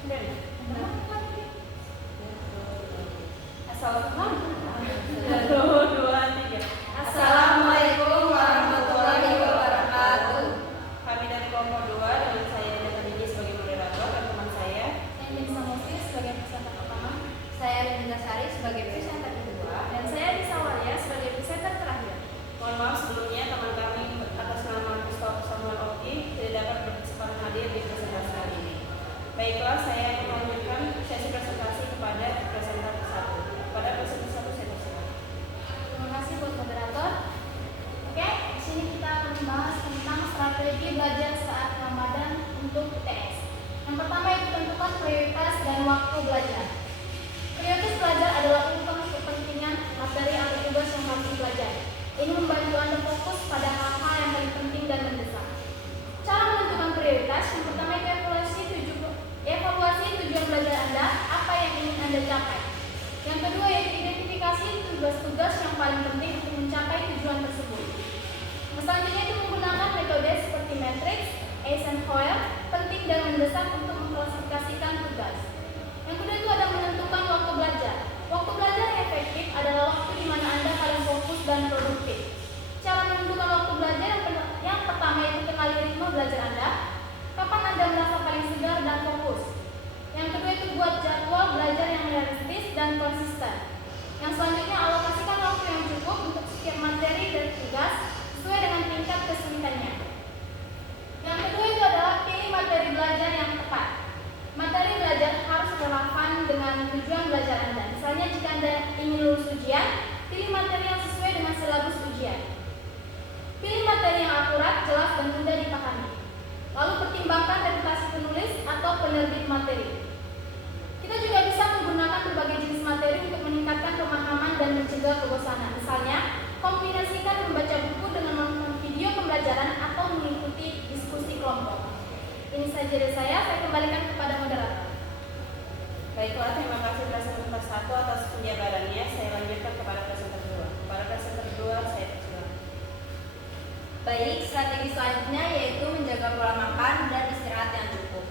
Assalamualaikum warahmatullahi wabarakatuh. Kami dari kelompok 2 dengan saya Dina Biji sebagai moderator dan teman saya Nisa Musli sebagai presenter pertama, Saya Rinda Sari sebagai presenter kedua. dan saya Nisa Walia sebagai presenter terakhir. mohon maaf sebelumnya teman kami atas nama Christopher Samuel Oki tidak dapat berkesempatan hadir di presentasi kali ini. Baiklah, saya akan melanjutkan sesi presentasi kepada presenter 1. Pada presenter 1 saya persilakan. Terima kasih buat moderator. Oke, di sini kita akan membahas tentang strategi belajar saat Ramadan untuk UTS. Yang pertama itu tentukan prioritas dan waktu belajar. Prioritas belajar adalah urutan kepentingan materi atau tugas yang harus dipelajari. Ini membantu Anda fokus pada hal-hal yang paling penting dan mendesak. Cara menentukan prioritas, yang pertama itu evaluasi tujuan belajar Anda, apa yang ingin Anda capai. Yang kedua yaitu identifikasi tugas-tugas yang paling penting untuk mencapai tujuan tersebut. Selanjutnya itu menggunakan metode seperti matriks, Eisenhower, penting dan mendesak untuk mengklasifikasikan tugas. Yang kedua itu ada menentukan waktu belajar. Waktu belajar yang efektif adalah waktu di mana Anda paling fokus dan produktif. Cara menentukan waktu belajar yang pertama yaitu kenali ritme belajar Anda. Kapan Anda merasa paling segar dan fokus? Yang kedua itu buat jadwal belajar yang realistis dan konsisten. Yang selanjutnya alokasikan waktu yang cukup untuk setiap materi dan tugas sesuai dengan tingkat kesulitannya. Yang kedua itu adalah pilih materi belajar yang tepat. Materi belajar harus relevan dengan tujuan belajar Anda. Misalnya jika Anda ingin lulus ujian, pilih materi yang sesuai dengan silabus ujian. Pilih materi yang akurat, jelas, dan mudah dipahami. Lalu pertimbangkan reputasi penulis atau penerbit materi. Kita juga bisa menggunakan berbagai jenis materi untuk meningkatkan pemahaman dan mencegah kebosanan. Misalnya, kombinasikan membaca buku dengan menonton video pembelajaran atau mengikuti diskusi kelompok. Ini saja dari saya kembalikan kepada moderator. Baiklah, terima kasih presenter 1 atas penjabarannya. Saya lanjutkan kepada presenter 2. Pada presenter 2 saya persilakan. Baik, strategi selanjutnya yaitu menjaga pola makan dan istirahat yang cukup.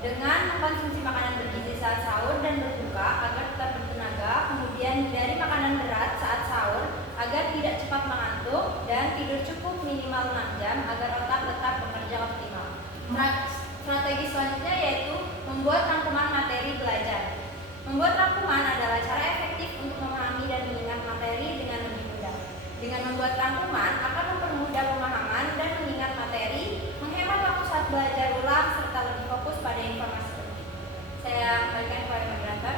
Dengan mengkonsumsi makanan bergizi saat sahur dan berbuka agar tetap bertenaga, kemudian hindari makanan berat saat sahur agar tidak cepat mengantuk, dan tidur cukup minimal 6 jam agar otak tetap bekerja optimal. Strategi selanjutnya yaitu membuat rangkuman materi belajar. Membuat rangkuman adalah cara efektif untuk memahami dan mengingat materi dengan lebih mudah. Dengan membuat rangkuman akan mempermudah pemahaman dan mengingat materi, menghemat waktu saat belajar ulang, serta lebih fokus pada informasi penting. Saya kembalikan kepada moderator.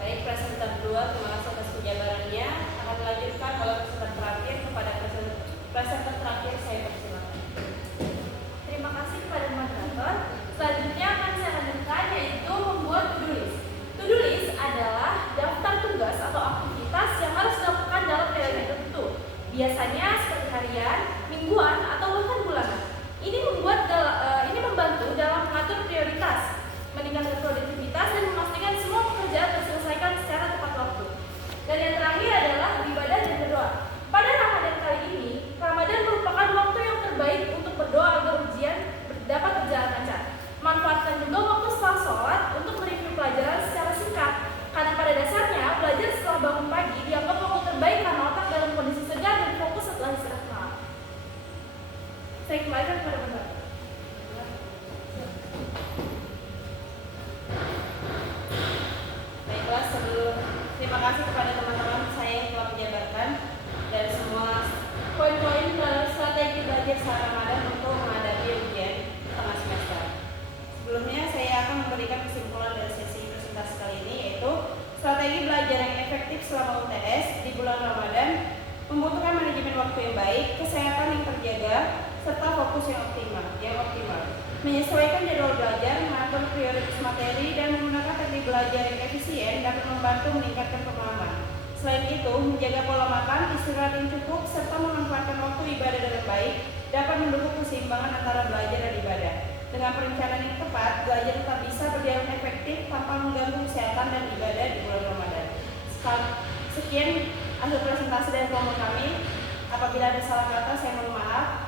Baik, presenter 2, terima kasih atas penjabarannya. Akan dilanjutkan oleh presenter terakhir kepada presenter terakhir saya persilakan. Terima kasih kepada moderator. Selanjutnya akan saya lanjutkan yaitu membuat to-do list. To-do list adalah daftar tugas atau aktivitas yang harus dilakukan dalam periode tertentu. Biasanya seperti harian, mingguan, atau bahkan bulanan. Ini membantu dalam mengatur prioritas, meningkatkan produktivitas, dan memastikan semua pekerjaan terselesaikan secara tepat waktu. Dan yang terakhir adalah beribadah dan berdoa. Pada Ramadan kali ini, Ramadan merupakan waktu yang terbaik untuk berdoa agar ujian dapat berjalan lancar. Manfaatkan juga waktu setelah sholat untuk mereview pelajaran secara singkat. Karena pada dasarnya, belajar setelah bangun pagi dianggap waktu terbaik karena otak dalam kondisi segar dan fokus setelah istirahat malam. Saya kembalikan kepada Bapak. Baiklah, terima kasih kepada teman-teman saya yang telah menjabarkan dari semua poin-poin dalam strategi belajar saat Ramadan untuk menghadapi ujian tengah semester. Sebelumnya saya akan memberikan kesimpulan dari sesi presentasi kali ini, yaitu strategi belajar yang efektif selama UTS di bulan Ramadan membutuhkan manajemen waktu yang baik, kesehatan yang terjaga, serta fokus yang optimal. Menyesuaikan jadwal belajar, mengatur prioritas materi, dan menggunakan teknik belajar yang efisien dapat membantu meningkatkan pemahaman. Selain itu, menjaga pola makan, istirahat yang cukup, serta memanfaatkan waktu ibadah dengan baik dapat mendukung keseimbangan antara belajar dan ibadah. Dengan perencanaan yang tepat, belajar tetap bisa berjalan efektif tanpa mengganggu kesehatan dan ibadah di bulan Ramadan. Sekian hasil presentasi dari kelompok kami. Apabila ada salah kata, saya mohon maaf.